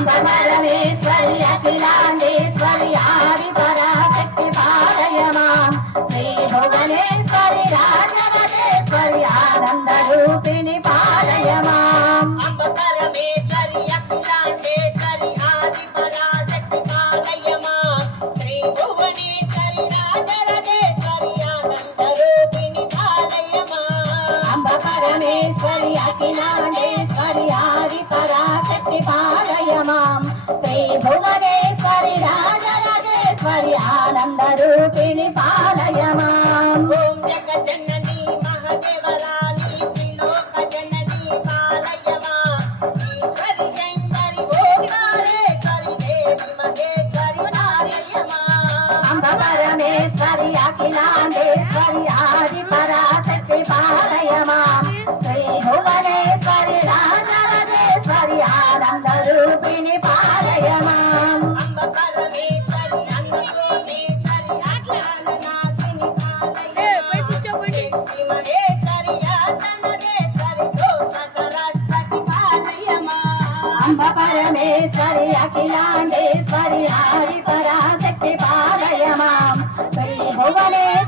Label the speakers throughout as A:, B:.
A: శాంతపరమేశ్వరి అఖిలాండేశ్వరి ఆది పరాశక్తి పాదయమా శ్రీ భువనేశ్వరి రాజవదేశ్వరి ఆనంద రూపిణి
B: పాదయమా పరమేశ్వరి అఖిలాండేశ్వరి ఆది పరాశక్తి పాదయమా శ్రీ భువనేశ్వరి అందరూ ఆనందరూపిణి పాలయమా?
A: అంబ పరమేశ్వరి అఖిలాండేశ్వరి ఆది పరాశక్తి
B: పాలయమాం. శ్రీ
A: భువనేశ్వరి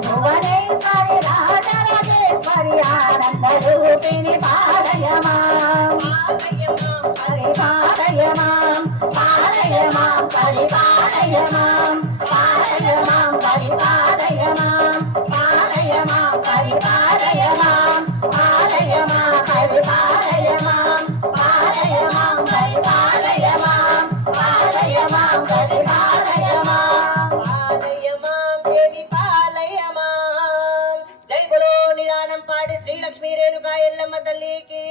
A: భువనేశ్వరి రాజరాజేశ్వరి ఆనంద రూపిణి
B: పాలయమాం పరిపాలయమాం పాలయమాం పరిపాలయమాం పాలయమాం
A: రేణుకా ఎల్లమ్మ తల్లికి.